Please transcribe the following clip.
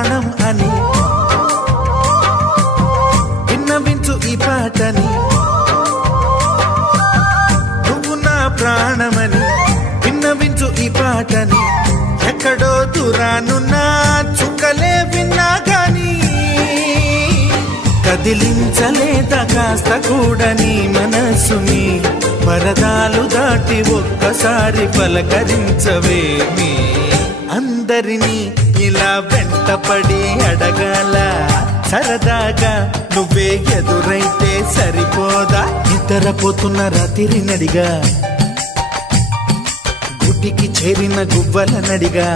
ప్రాణం అని విన్నవించు ఈ పాటని, నువ్వు నా ప్రాణమని విన్నవించు ఈ పాటని. ఎక్కడో దూరానున్నా చుక్కలే విన్నా గాని కదిలించలేదా కాస్త కూడా నీ మనసుని. పరదాలు దాటి ఒక్కసారి పలకరించవేమి. అందరినీ ఇలా వెంటపడి అడగాల సరదాగా నువ్వే ఎదురైతే సరిపోదా. నిద్రపోతున్న రాత్రి నడిగా గుటికి చేరిన గువ్వల నడిగా